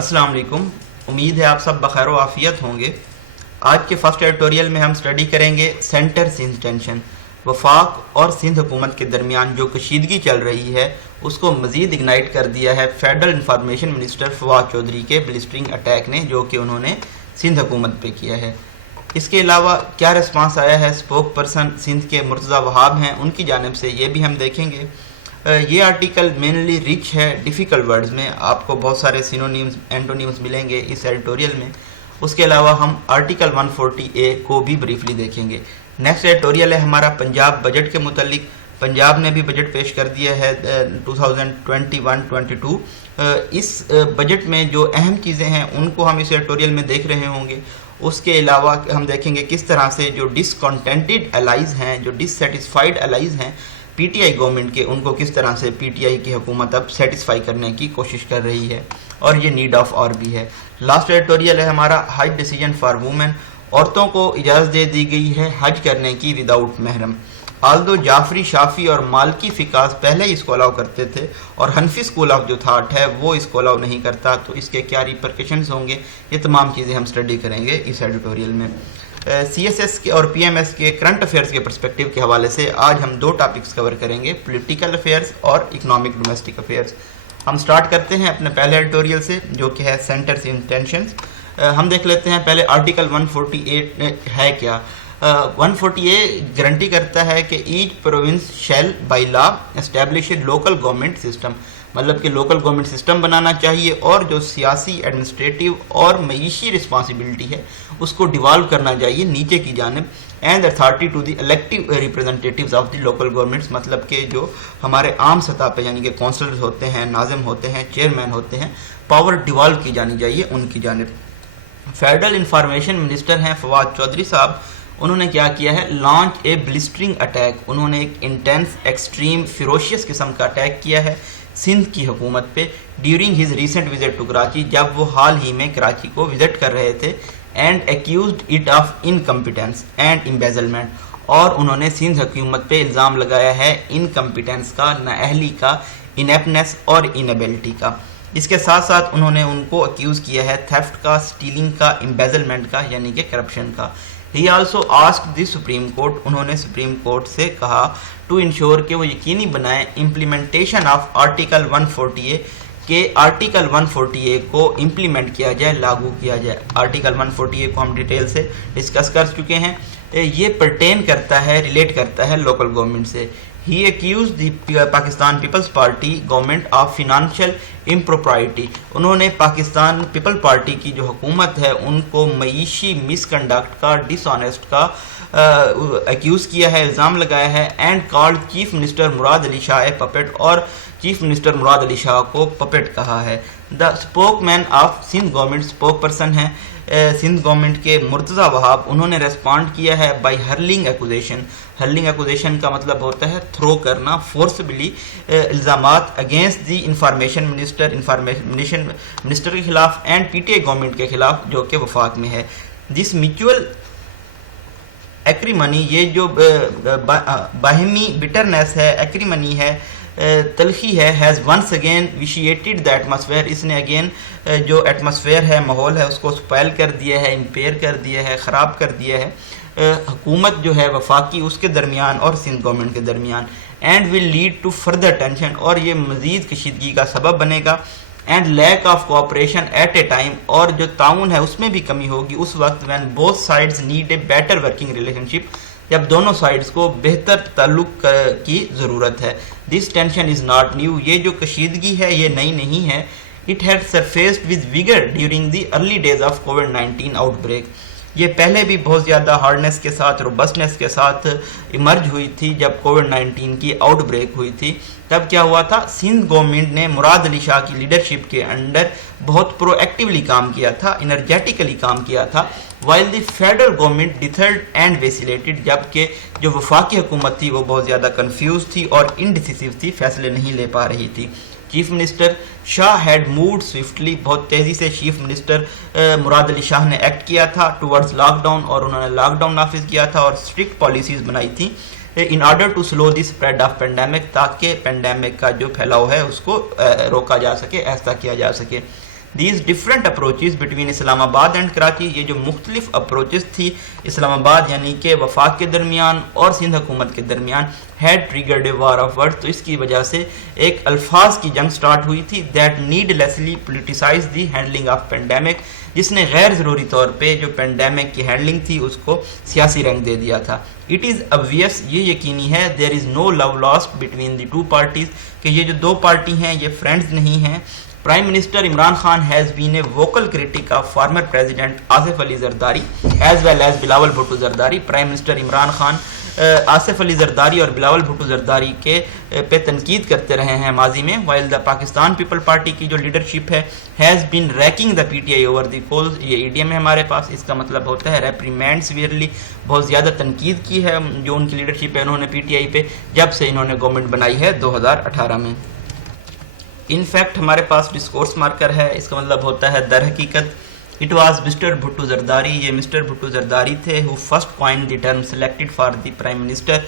अस्सलाम वालेकुम। उम्मीद है आप सब बखैर व आफियत होंगे। आज के फर्स्ट एडिटोरियल में हम स्टडी करेंगे सेंटर सिंध टेंशन। वफाक और सिंध हुकूमत के दरमियान जो कशीदगी चल रही है उसको मज़ीद इग्नाइट कर दिया है federal information minister Fawad Chaudhry के ब्लिस्टरिंग अटैक ने, जो कि उन्होंने सिंध हुकूमत पे किया है। इसके अलावा क्या रिस्पांस आया है स्पोक पर्सन सिंध के मुर्तज़ा वहाब हैं उनकी जानिब से, ये भी हम देखेंगे। ये आर्टिकल मेनली रिच है डिफ़िकल्ट वर्ड्स में, आपको बहुत सारे सिनोनिम्स एंटोनिम्स मिलेंगे इस एडिटोरियल में। उसके अलावा हम आर्टिकल 140A को भी ब्रीफली देखेंगे। नेक्स्ट एडिटोरियल है हमारा पंजाब बजट के मुतालिक। पंजाब ने भी बजट पेश कर दिया है 2021-22। इस बजट में जो अहम चीज़ें हैं उनको हम इस एडिटोरियल में देख रहे होंगे। उसके अलावा हम देखेंगे किस तरह से जो डिसकॉन्टेंटेड एलाइज हैं, जो डिससेटिस्फाइड एलाइज हैं पीटीआई गवर्नमेंट के, उनको किस तरह से पीटीआई की हुकूमत अब सेटिस्फाई करने की कोशिश कर रही है, और ये नीड ऑफ और भी है। लास्ट एडिटोरियल है हमारा हज डिसीजन फॉर वुमेन। औरतों को इजाज़त दे दी गई है हज करने की विदाउट महरम। आल्दो जाफरी, शाफी और मालकी फिकास पहले ही इसको अलाउ करते थे और हनफी स्कूल ऑफ जो थाट है वो इसको अलाउ नहीं करता, तो इसके क्या रिपरकशंस होंगे, ये तमाम चीज़ें हम स्टडी करेंगे इस एडिटोरियल में। CSS के और PMS के करंट अफेयर्स के परस्पेक्टिव के हवाले से आज हम दो टॉपिक्स कवर करेंगे, पॉलिटिकल अफेयर्स और इकोनॉमिक डोमेस्टिक अफेयर्स। हम स्टार्ट करते हैं अपने पहले एडिटोरियल से, जो कि है सेंटर्स इन टेंशंस। हम देख लेते हैं पहले आर्टिकल 148 है क्या। 140A गारंटी करता है कि each province shall by law establish a local government system, मतलब कि लोकल गवर्नमेंट सिस्टम बनाना चाहिए और जो सियासी, एडमिनिस्ट्रेटिव और मईशी रिस्पॉन्सिबिलिटी है उसको डिवॉल्व करना चाहिए नीचे की जानिब, and authority to the elective representatives of the local governments, मतलब कि जो हमारे आम सतह पे यानी कि काउंसलर्स होते हैं, नाजिम होते हैं, चेयरमैन होते हैं, पावर डिवॉल्व की जानी चाहिए उनकी जानिब। फेडरल इंफॉर्मेशन मिनिस्टर हैं फवाद चौधरी साहब, उन्होंने क्या किया है, लॉन्च ए ब्लिस्टरिंग अटैक। उन्होंने एक इंटेंस, एक्सट्रीम, फिरोशियस किस्म का अटैक किया है सिंध की हुकूमत पे during his recent visit to Karachi, जब वो हाल ही में कराची को विजिट कर रहे थे, and accused it of incompetence and embezzlement. और उन्होंने सिंध हुकूमत पे इल्ज़ाम लगाया है इनकम्पिटेंस का, नाअहली का, इनेप्टनेस और इनेबिलिटी का। इसके साथ साथ उन्होंने उनको अक्यूज़ किया है थेफ्ट का, स्टीलिंग का, एम्बेजलमेंट का यानी कि करप्शन का। ही also asked the supreme court, उन्होंने सुप्रीम कोर्ट से कहा टू इंश्योर कि वो यकीनी बनाएं इम्प्लीमेंटेशन ऑफ आर्टिकल 140A के आर्टिकल 140A को इम्प्लीमेंट किया जाए, लागू किया जाए। आर्टिकल 140A को हम डिटेल से डिस्कस कर चुके हैं। ये परटेन करता है, रिलेट करता है लोकल गवर्नमेंट से। He accuse the Pakistan Peoples Party government of financial impropriety, उन्होंने पाकिस्तान पीपल पार्टी की जो हुकूमत है उनको मईशी मिसकंडक्ट का, डिसऑनेस्ट का एक्यूज़ किया है, इल्ज़ाम लगाया है, and called chief minister Murad Ali Shah a puppet, और चीफ मिनिस्टर मुराद अली शाह को पपेट कहा है। The spokesman of Sindh government, spokesperson है सिंध गवर्नमेंट के मुर्तज़ा वहाब, उन्होंने रेस्पॉन्ड किया है by hurling accusation. Hurling accusation का मतलब होता है थ्रो करना, फोर्सबली इल्ज़ामात against the information minister, information minister के खिलाफ एंड पीटीआई गवर्नमेंट के खिलाफ, जो कि वफाक में है। दिस म्यूचुअल एक्रीमनी, ये जो बाहिमी बिटरनेस है, एक्रीमनी है, तलखी है, has once again vitiated the atmosphere, इसने अगेन जो एटमॉस्फेयर है, माहौल है, उसको स्पॉइल कर दिया है, इम्पेयर कर दिया है, ख़राब कर दिया है हुकूमत जो है वफाकी उसके दरमियान और सिंध गवर्नमेंट के दरमियान, and will lead to further tension, और ये मज़ीद कशीदगी का सबब बनेगा, and lack of cooperation at a time, और जो ताउन है उसमें भी कमी होगी उस वक्त when both sides need a better working relationship, जब दोनों साइड्स को बेहतर ताल्लुक की ज़रूरत है। This tension is not new, ये जो कशीदगी है ये नई नहीं है। It had surfaced with vigour during the early days of कोविड-19 आउटब्रेक, ये पहले भी बहुत ज़्यादा हार्डनेस के साथ, रोबस्टनेस के साथ इमर्ज हुई थी जब कोविड-19 की आउटब्रेक हुई थी। तब क्या हुआ था, सिंध गवर्नमेंट ने मुराद अली शाह की लीडरशिप के अंडर बहुत प्रोएक्टिवली काम किया था, एनर्जेटिकली काम किया था, while the federal government dithered and vacillated, जबकि जो वफाकी हुकूमत थी वो बहुत ज़्यादा कन्फ्यूज थी और इनडिसिसिव थी, फैसले नहीं ले पा रही थी। Chief minister Shah had moved swiftly, बहुत तेज़ी से चीफ मिनिस्टर मुराद अली शाह ने एक्ट किया था टुवर्ड्स लॉकडाउन, और उन्होंने लॉकडाउन नाफिज किया था और स्ट्रिक्ट पॉलिसीज़ बनाई थी in order to slow the spread of pandemic, ताकि पेंडेमिक का जो फैलाव है उसको रोका जा सके, ऐसा किया जा सके। These different approaches between Islam آباد اینڈ کراچی، یہ جو مختلف اپروچز تھی اسلام آباد یعنی کہ وفاق کے درمیان اور سندھ حکومت کے درمیان، had triggered a war of word, تو اس کی وجہ سے ایک الفاظ کی جنگ سٹارٹ ہوئی تھی that needlessly politicize the handling of pandemic, جس نے غیر ضروری طور پہ جو پینڈیمک کی ہینڈلنگ تھی اس کو سیاسی رنگ دے دیا تھا۔ اٹ از obvious، یہ یقینی ہے، there is no love lost between the two parties, کہ یہ جو دو پارٹی ہیں یہ فرینڈز نہیں ہیں۔ Prime minister Imran Khan has been a vocal critic of former president Asif Ali Zardari as well as Bilawal Bhutto Zardari. Prime minister Imran Khan Asif Ali Zardari اور بلاول بھٹو زرداری کے پہ تنقید کرتے رہے ہیں ماضی میں، وائل دا پاکستان پیپل پارٹی کی جو لیڈرشپ ہے has been wrecking the P T I over the polls, یہ ایڈیم ہے ہمارے پاس، اس کا مطلب ہوتا ہے ریپریمینڈ سیویئرلی، بہت زیادہ تنقید کی ہے جو ان کی لیڈرشپ ہے انہوں نے پی ٹی آئی پہ جب سے انہوں نے گورنمنٹ بنائی ہے 2018 میں۔ ان فیکٹ ہمارے پاس ڈسکورس مارکر ہے، اس کا مطلب ہوتا ہے در حقیقت it was mister Bhutto Zardari, یہ مسٹر بھٹو زرداری تھے who first coined the term selected for the prime minister،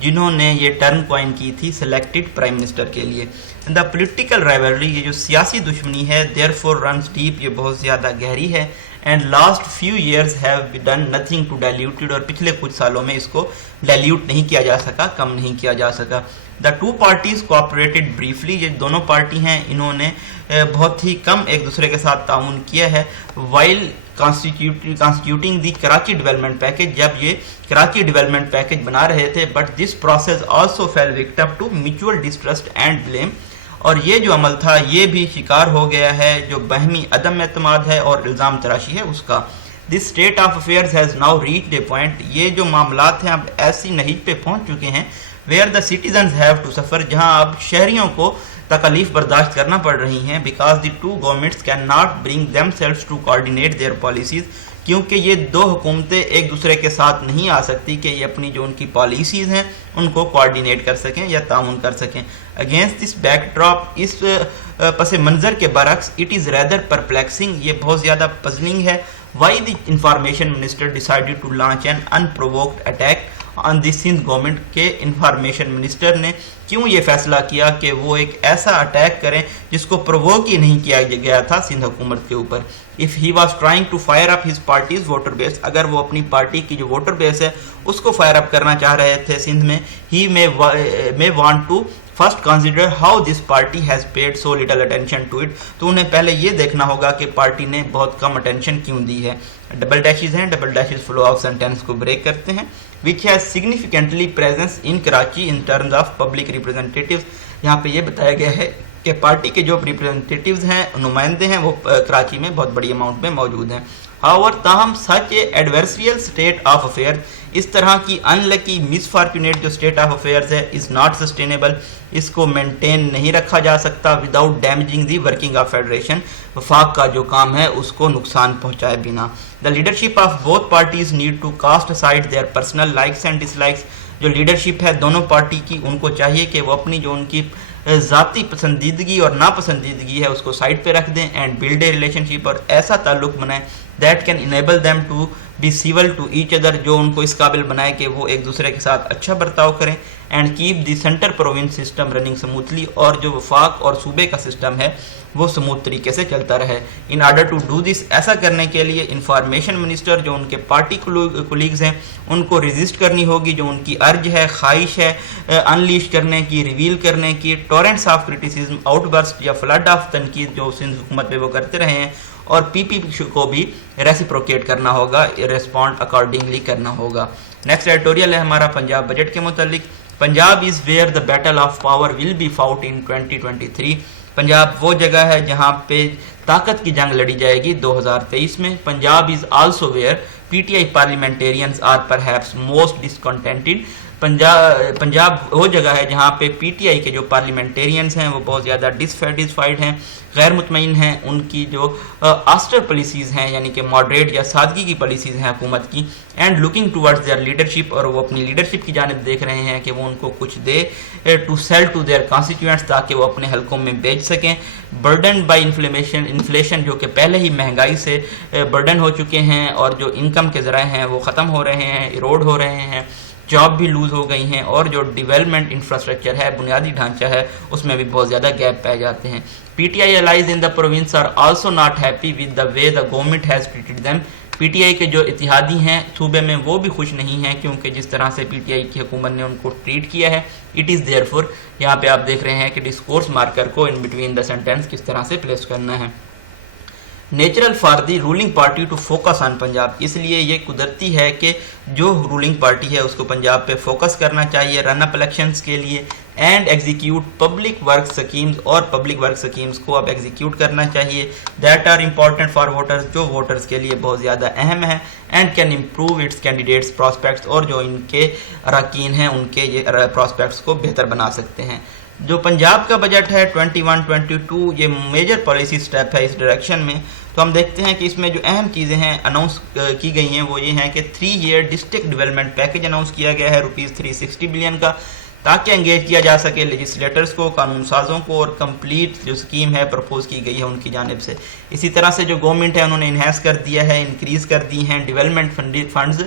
جنہوں نے یہ ٹرم کوائن کی تھی سلیکٹڈ پرائم منسٹر کے لیے۔ دا پولیٹیکل رائیولری، یہ جو سیاسی دشمنی ہے therefore runs deep، یہ بہت زیادہ گہری ہے، and last few years have done nothing to dilute, اور پچھلے کچھ سالوں میں اس کو ڈائلیوٹ نہیں کیا جا سکا، کم نہیں کیا جا سکا۔ دا ٹو پارٹیز کوآپریٹڈ بریفلی، یہ دونوں پارٹی ہیں انہوں نے بہت ہی کم ایک دوسرے کے ساتھ تعاون کیا ہے، while constituting the Karachi development package, جب یہ کراچی ڈیولپمنٹ پیکج بنا رہے تھے، but this process also fell victim to mutual distrust and blame, اور یہ جو عمل تھا یہ بھی شکار ہو گیا ہے جو باہمی عدم اعتماد ہے اور الزام تراشی ہے اس کا۔ This state of affairs has now reached a point, یہ جو معاملات ہیں اب ایسی نہج پہ پہنچ چکے ہیں where the citizens have to suffer, جہاں اب شہریوں کو تکالیف برداشت کرنا پڑ رہی ہیں، because the two governments can not bring themselves to coordinate their policies, کیونکہ یہ دو حکومتیں ایک دوسرے کے ساتھ نہیں آ سکتی کہ یہ اپنی جو ان کی پالیسیز ہیں ان کو کوآرڈینیٹ کر سکیں یا تعاون کر سکیں۔ اگینسٹ دس بیک ڈراپ، اس پس منظر کے برعکس، اٹ از ریدر پرپلیکسنگ، یہ بہت زیادہ پزلنگ ہے، why the information minister decided to launch an unprovoked attack on the Sindh government, کے انفارمیشن منسٹر نے کیوں یہ فیصلہ کیا کہ وہ ایک ایسا اٹیک کریں جس کو پرووک ہی نہیں کیا گیا تھا سندھ حکومت کے اوپر۔ If he was trying to fire up his party's voter base, اگر وہ اپنی پارٹی کی جو ووٹر بیس ہے اس کو فائر اپ کرنا چاہ رہے تھے سندھ میں، ہی may want to first consider how this party has paid so little attention to it، تو انہیں پہلے یہ دیکھنا ہوگا کہ پارٹی نے بہت کم اٹینشن کیوں دی ہے۔ ڈبل ڈیشز ہیں، double dashes flow of sentence کو بریک کرتے ہیں۔ which has significantly presence in Karachi in terms of public representatives، یہاں پہ یہ بتایا گیا ہے کہ پارٹی کے جو ریپرزنٹیٹیوز ہیں، نمائندے ہیں، وہ کراچی میں بہت بڑی اماؤنٹ میں موجود ہیں۔ however تاہم سچ اے ایڈورسریل اسٹیٹ آف افیئر، اس طرح کی ان لکی مس فارچونیٹ جو اسٹیٹ آف افیئرز ہے از ناٹ سسٹینیبل، اس کو مینٹین نہیں رکھا جا سکتا without damaging the working of federation, وفاق کا جو کام ہے اس کو نقصان پہنچائے بنا۔ The leadership of both parties need to cast aside their personal likes and dislikes, جو لیڈرشپ ہے دونوں پارٹی کی ان کو چاہیے کہ وہ اپنی جو ان کی ذاتی پسندیدگی اور ناپسندیدگی ہے اس کو سائڈ پہ رکھ دیں، and build a relationship, اور ایسا تعلق بنائیں that can enable them to be civil to each other, جو ان کو اس قابل بنائے کہ وہ ایک دوسرے کے ساتھ اچھا برتاؤ کریں، and keep the centre province system running smoothly, اور جو وفاق اور صوبے کا سسٹم ہے وہ سموتھ طریقے سے چلتا رہے۔ In order to do this, ایسا کرنے کے لیے انفارمیشن منسٹر جو ان کے پارٹی کولیگز ہیں ان کو ریزسٹ کرنی ہوگی، جو ان کی ارج ہے، خواہش ہے انلیش کرنے کی، ریویل کرنے کی، ٹورنٹس آف کرٹیسزم، آؤٹ برسٹ یا فلڈ آف تنقید جو سندھ حکومت پہ وہ کرتے رہے ہیں، اور پی پی کو بھی ریسیپروکیٹ کرنا ہوگا، ریسپونڈ اکارڈنگلی کرنا ہوگا۔ نیکسٹ ایڈیٹوریل ہے ہمارا پنجاب بجٹ کے متعلق۔ Punjab is where the battle of power will be fought in 2023، Punjab وہ جگہ ہے جہاں پہ طاقت کی جنگ لڑی جائے گی 2023 میں۔ Punjab is also where P T I parliamentarians are perhaps most discontented, Punjab وہ جگہ ہے جہاں پہ پی ٹی آئی کے جو پارلیمنٹیرینز ہیں وہ بہت زیادہ ڈسسیٹسفائیڈ ہیں، غیر مطمئن ہیں، ان کی جو آسٹر پالیسیز ہیں یعنی کہ ماڈریٹ یا سادگی کی پالیسیز ہیں حکومت کی، and looking towards their leadership, اور وہ اپنی لیڈرشپ کی جانب دیکھ رہے ہیں کہ وہ ان کو کچھ دے ٹو سیل ٹو دیئر کانسٹیٹیوئنٹس، تاکہ وہ اپنے حلقوں میں بیچ سکیں۔ برڈن بائی انفلیشن، جو کہ پہلے ہی مہنگائی سے برڈن ہو چکے ہیں، اور جو انکم کے ذرائع ہیں وہ ختم ہو رہے ہیں، ایروڈ ہو رہے ہیں، جاب بھی لوز ہو گئی ہیں، اور جو ڈیولپمنٹ انفراسٹرکچر ہے، بنیادی ڈھانچہ ہے، اس میں بھی بہت زیادہ گیپ پائے جاتے ہیں۔ PTI allies in the province are also not happy with the way the government has treated them. PTI के जो इतिहादी हैं सूबे में वो भी खुश नहीं हैं क्योंकि जिस तरह से PTI की हुकूमत ने उनको ट्रीट किया है. It is therefore, यहाँ पे आप देख रहे हैं कि डिस्कोर्स मार्कर को इन बिटवीन द सेंटेंस किस तरह से प्लेस करना है. Natural for the ruling party to focus on Punjab, इसलिए ये कुदरती है कि जो रूलिंग पार्टी है उसको पंजाब पे फोकस करना चाहिए रन अप इलेक्शंस के लिए. And execute public work schemes, और पब्लिक वर्क स्कीम्स को अब एग्जीक्यूट करना चाहिए that are important for voters, जो वोटर्स के लिए बहुत ज़्यादा अहम है. And can improve its candidates prospects, और जो इनके अरकान हैं उनके ये प्रॉस्पेक्ट्स को बेहतर बना सकते हैं. जो पंजाब का बजट है 21-22 ये मेजर पॉलिसी स्टेप है इस डायरेक्शन में. तो हम देखते हैं कि इसमें जो अहम चीज़ें हैं अनाउंस की गई हैं वो ये हैं कि 3 year district development package announce किया गया है ₹360 बिलियन का, ताकि एंगेज किया जा सके लेजिस्लेटर्स को, कानून साजों को, और कंप्लीट जो स्कीम है प्रपोज की गई है उनकी जानिब से. इसी तरह से जो गवर्नमेंट है उन्होंने इन्हेंस कर दिया है, इंक्रीज़ कर दी हैं डेवलपमेंट फंड्स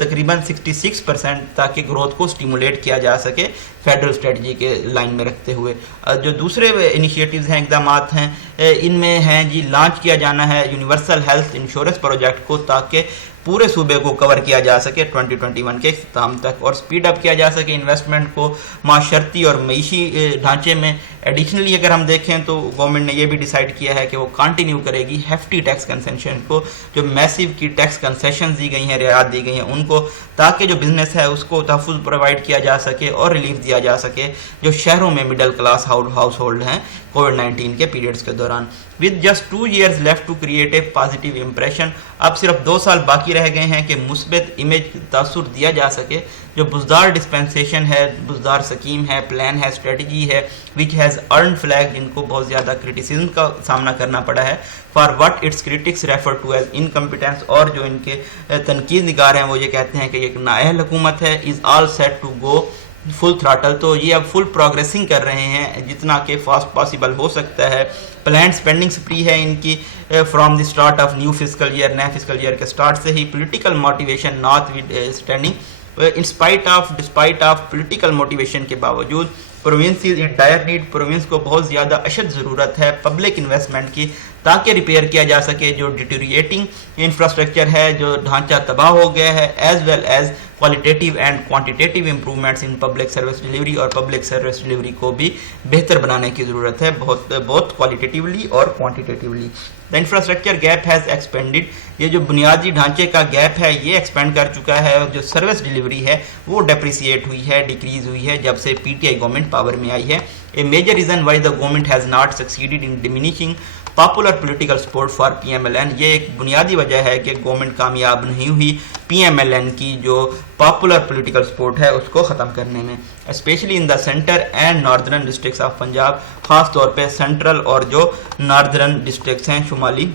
तकरीबन 66%, ताकि ग्रोथ को स्टिमुलेट किया जा सके फेडरल स्ट्रेटजी के लाइन में रखते हुए. जो दूसरे इनिशिएटिव्स हैं, इकदाम हैं, इनमें हैं जी लॉन्च किया जाना है यूनिवर्सल हेल्थ इंश्योरेंस प्रोजेक्ट को, ताकि पूरे सूबे को कवर किया जा सके 2021 के इख्तिताम तक, और स्पीड अप किया जा सके इन्वेस्टमेंट को माशरती और मईशी ढांचे में. एडिशनली अगर हम देखें तो गवर्नमेंट ने यह भी डिसाइड किया है कि वो कंटिन्यू करेगी हेफ्टी टैक्स कंसेशन को, जो मैसिव की टैक्स कंसेशन दी गई हैं, रियायत दी गई हैं उनको, ताकि जो बिजनेस है उसको तहफ़्फ़ुज़ प्रोवाइड किया जा सके और रिलीफ दिया जा सके जो शहरों में मिडिल क्लास हाउस होल्ड हैं कोविड-19 के पीरियड्स के दौरान. With just 2 years left to create a positive impression, अब सिर्फ 2 साल बाकी रह गए हैं कि मुस्बत इमेज तासुर दिया जा सके. जो बुजदार डिस्पेंसेशन है, बुजदार स्कीम है, प्लान है, स्ट्रेटजी है, विच हैज़ अर्न फ्लैग, इनको बहुत ज़्यादा क्रिटिसिज्म का सामना करना पड़ा है for what its critics refer to as incompetence, और जो इनके तनकीद निगार हैं वो ये कहते हैं कि ये एक नाअहल हुकूमत है. Is all set to go full throttle, तो ये अब फुल प्रोग्रेसिंग कर रहे हैं जितना कि फास्ट पॉसिबल हो सकता है. प्लान स्पेंडिंग स्प्री है इनकी from the start of new fiscal year, नए फिस्कल ईयर के स्टार्ट से ही. Political motivation notwithstanding despite of political motivation के बावजूद province is in dire need, province को बहुत ज़्यादा अशद ज़रूरत है पब्लिक इन्वेस्टमेंट की, ताकि रिपेयर किया जा सके जो डिटेरिएटिंग इंफ्रास्ट्रक्चर है, जो ढांचा तबाह हो गया है, as well as qualitative and quantitative improvements in public service delivery, और पब्लिक सर्विस डिलीवरी को भी बेहतर बनाने की ज़रूरत है बहुत क्वालिटेटिवली और quantitatively. The infrastructure gap has expanded, ये जो बुनियादी ढांचे का गैप है ये एक्सपेंड कर चुका है, और जो सर्विस डिलीवरी है वो डेप्रिसिएट हुई है, डिक्रीज हुई है जब से PTI गवर्नमेंट पावर में आई है. A major reason why the government has not succeeded in diminishing popular political support for PMLN, ये एक बुनियादी वजह है कि गवर्नमेंट कामयाब नहीं हुई PMLN की जो पॉपुलर पॉलिटिकल सपोर्ट है उसको ख़त्म करने में, specially in the centre and northern districts of Punjab, ख़ास तौर पे सेंट्रल और जो नॉर्दर्न डिस्ट्रिक्ट्स हैं, शुमाली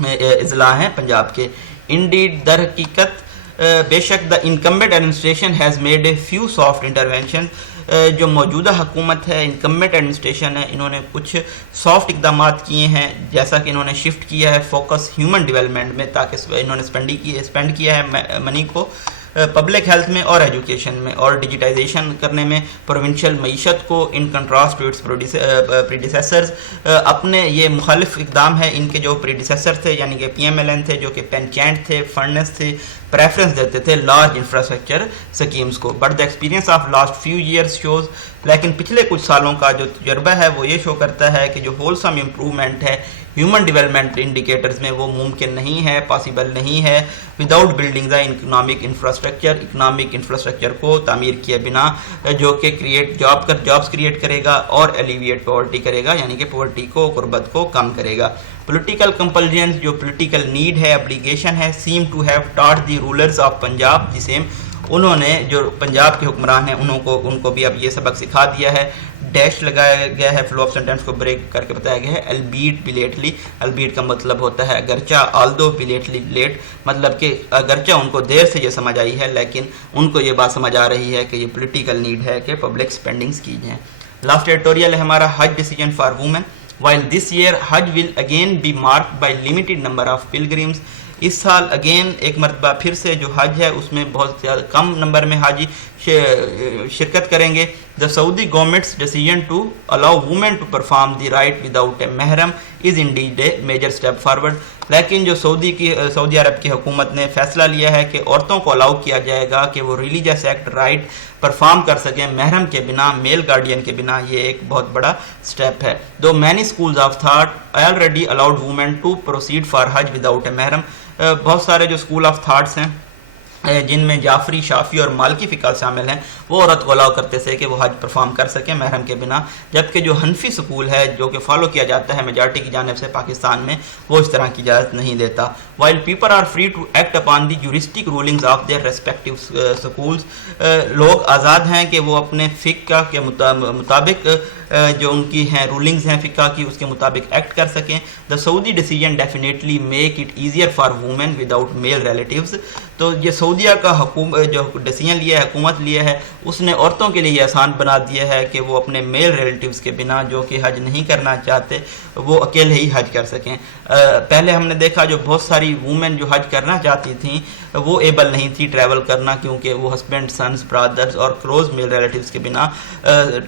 अजला हैं पंजाब के. इंडीड दर हकीकत बेशक the incumbent administration has made a few soft intervention, जो मौजूदा हुकूमत है इनकम्बेंट एडमिनिस्ट्रेशन है इन्होंने कुछ सॉफ्ट इकदाम किए हैं, जैसा कि इन्होंने शिफ्ट किया है फोकस ह्यूमन डेवलपमेंट में, ताकि इन्होंने स्पेंड किया है मनी को पब्लिक हेल्थ में और एजुकेशन में, और डिजिटाइजेशन करने में प्रोविंशियल मईशत को in contrast to it's predecessors. अपने ये मुखालिफ इकदाम है इनके जो प्रीडिसेसर थे यानी कि PMLN थे, जो कि पेंचेंट थे, फंडनेस थे, प्रेफरेंस देते थे लार्ज इंफ्रास्ट्रक्चर स्कीम्स को. But the experience of last few years shows, लेकिन पिछले कुछ सालों का जो तजर्बा है वो ये शो करता है कि जो होलसम इम्प्रूवमेंट है ह्यूमन डेवलपमेंट इंडिकेटर्स में वो मुमकिन नहीं है, पॉसिबल नहीं है without building the economic infrastructure को तामीर किए बिना, जो कि जॉब्स क्रिएट करेगा और एलिविएट पॉवर्टी करेगा, यानी कि पॉवर्टी को, गुर्बत को कम करेगा. पॉलिटिकल कंपल्जन, जो पॉलिटिकल नीड है, एप्लीकेशन है, seem to have taught the rulers of Punjab the same, उन्होंने जो पंजाब के हुक्मरान हैं उनको भी अब ये सबक सिखा दिया है. डैश लगाया गया है, फ्लो ऑफ सेंटेंस को ब्रेक करके बताया गया है. अल्बीट बिलेटली, अल्बीट का मतलब होता है अगरचा, ऑल्दो बिलेटली लेट, मतलब कि अगरचा उनको देर से ये समझ आई है लेकिन उनको ये बात समझ आ रही है कि ये पॉलिटिकल नीड है कि पब्लिक स्पेंडिंग्स की जाएँ. लास्ट एडिटोरियल है हमारा हज decision for women. While this year Hajj will again be marked by limited number of pilgrims, इस साल अगेन एक मरतबा फिर से जो हज है उसमें बहुत ज़्यादा कम नंबर में हाजी शिरकत करेंगे. The Saudi government's decision to allow women to perform the rite without a mahram is indeed a major step forward. لیکن جو سعودی عرب کی حکومت نے فیصلہ لیا ہے کہ عورتوں کو الاؤ کیا جائے گا کہ وہ ریلیجس ایکٹ رائٹ پرفارم کر سکیں محرم کے بنا، میل گارڈین کے بنا، یہ ایک بہت بڑا سٹیپ ہے. Too many schools of thought already allowed women to proceed for Hajj without a محرم. بہت سارے جو اسکول آف تھاٹس ہیں جن میں جعفری، شافی اور مالکی فقہ شامل ہیں، وہ عورت کو الاؤ کرتے تھے کہ وہ حج پرفارم کر سکیں محرم کے بنا، جبکہ جو حنفی سکول ہے جو کہ فالو کیا جاتا ہے میجارٹی کی جانب سے پاکستان میں، وہ اس طرح کی اجازت نہیں دیتا. while people are free to act upon the juristic rulings of their respective schools, لوگ آزاد ہیں کہ وہ اپنے فقہ کے مطابق جو ان کی ہیں رولنگز ہیں فقہ کی، اس کے مطابق ایکٹ کر سکیں. the Saudi decision definitely make it easier for women without male relatives. تو یہ سعودیہ کا جو ڈیسیجن لیا ہے، حکومت لیا ہے، اس نے عورتوں کے لیے یہ آسان بنا دیا ہے کہ وہ اپنے میل ریلیٹیوز کے بنا جو کہ حج نہیں کرنا چاہتے وہ اکیلے ہی حج کر سکیں. پہلے ہم نے دیکھا جو بہت ساری وومن جو حج کرنا چاہتی تھیں وہ ایبل نہیں تھی ٹریول کرنا، کیونکہ وہ ہسبینڈ، سنس، برادرز اور کلوز میل ریلیٹیوز کے بنا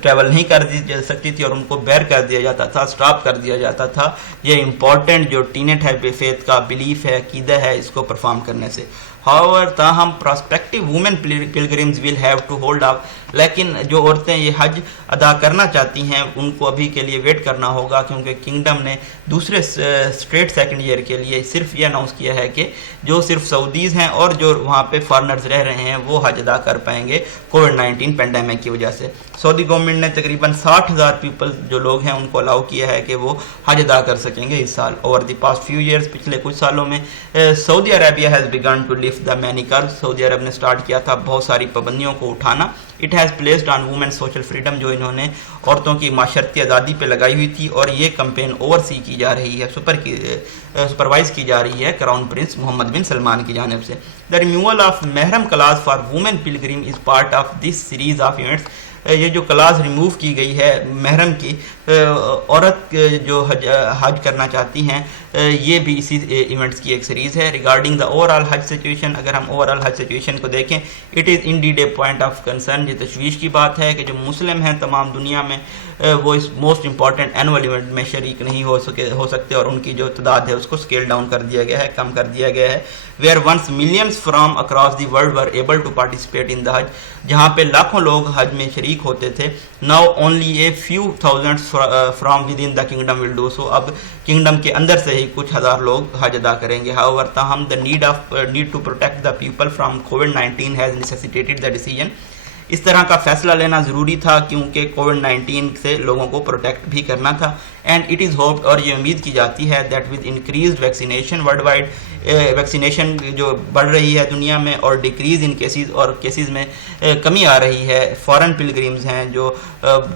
ٹریول نہیں کر سکتی تھی اور ان کو بیر کر دیا جاتا تھا، سٹاپ کر دیا جاتا تھا. یہ امپورٹنٹ جو ٹینٹ ہے فیتھ کا بلیف ہے، عقیدہ ہے، اس کو پرفارم کرنے سے. However, تاہم prospective women pilgrims will have to hold up. لیکن جو عورتیں یہ حج ادا کرنا چاہتی ہیں ان کو ابھی کے لیے ویٹ کرنا ہوگا، کیونکہ کنگڈم نے دوسرے اسٹریٹ سیکنڈ ایئر کے لیے صرف یہ اناؤنس کیا ہے کہ جو صرف سعودیز ہیں اور جو وہاں پہ فارنرز رہ رہے ہیں وہ حج ادا کر پائیں گے کووڈ-19 پینڈیمک کی وجہ سے. سعودی گورنمنٹ نے تقریباً 60,000 پیپل جو لوگ ہیں ان کو الاؤ کیا ہے کہ وہ حج ادا کر سکیں گے اس سال. Over the past few years, پچھلے کچھ سالوں میں Saudi Arabia has begun to lift the many curbs. سعودی عرب نے سٹارٹ کیا تھا بہت ساری پابندیوں کو اٹھانا. It has placed on women social freedom, جو انہوں نے عورتوں کی معاشرتی آزادی پہ لگائی ہوئی تھی، اور یہ کمپین اوور سی کی جا رہی ہے، سپروائز کی جا رہی ہے crown prince Mohammed bin Salman کی جانب سے. دا ریموول آف محرم clause for women pilgrim is part of this series of events. یہ جو کلاس ریموو کی گئی ہے محرم کی، عورت جو حج کرنا چاہتی ہیں، یہ بھی اسی ایونٹس کی ایک سیریز ہے. Regarding the over all Hajj situation, اگر ہم اوور آل حج سچویشن کو دیکھیں، it is indeed a point of concern. یہ تشویش کی بات ہے کہ جو مسلم ہیں تمام دنیا میں وہ اس موسٹ امپورٹنٹ اینول ایونٹ میں شریک نہیں ہو سکتے، اور ان کی جو تعداد ہے اس کو اسکیل ڈاؤن کر دیا گیا ہے، کم کر دیا گیا ہے. Where once millions from across the world were able to participate in the حج، جہاں پہ لاکھوں لوگ حج میں شریک ہوتے تھے، now only a few thousand from within the kingdom will do so. اب کنگڈم کے اندر سے ہی کچھ ہزار لوگ حج ادا کریں گے. ہاؤور تاہم the need to protect the people from کووڈ-19 ہیز نیسیسیٹیٹڈ دا ڈیسیجن. اس طرح کا فیصلہ لینا ضروری تھا کیونکہ کووڈ-19 سے لوگوں کو پروٹیکٹ بھی کرنا تھا. اینڈ اٹ از ہوپڈ، اور یہ امید کی جاتی ہے، that with increased vaccination worldwide, vaccination جو بڑھ رہی ہے دنیا میں اور ڈیکریز ان کیسز، اور کیسز میں کمی آ رہی ہے، فارن پلگرمز ہیں جو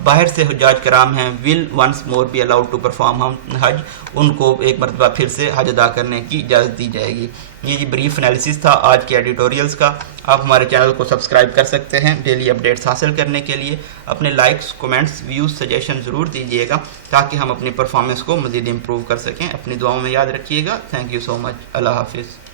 باہر سے حجاج کرام ہیں، will once more be allowed to perform حج، ان کو ایک مرتبہ پھر سے حج ادا کرنے کی اجازت دی جائے گی. یہ بریف انالیسس تھا آج کے ایڈیٹوریلز کا. آپ ہمارے چینل کو سبسکرائب کر سکتے ہیں ڈیلی اپڈیٹس حاصل کرنے کے لیے. اپنے لائکس، کومنٹس، ویوز، سجیشن ضرور دیجیے گا تاکہ ہم اپنی پرفارمنس کو مزید امپروو کر سکیں. اپنی دعاؤں میں یاد رکھیے گا. تھینک یو سو مچ. اللہ حافظ.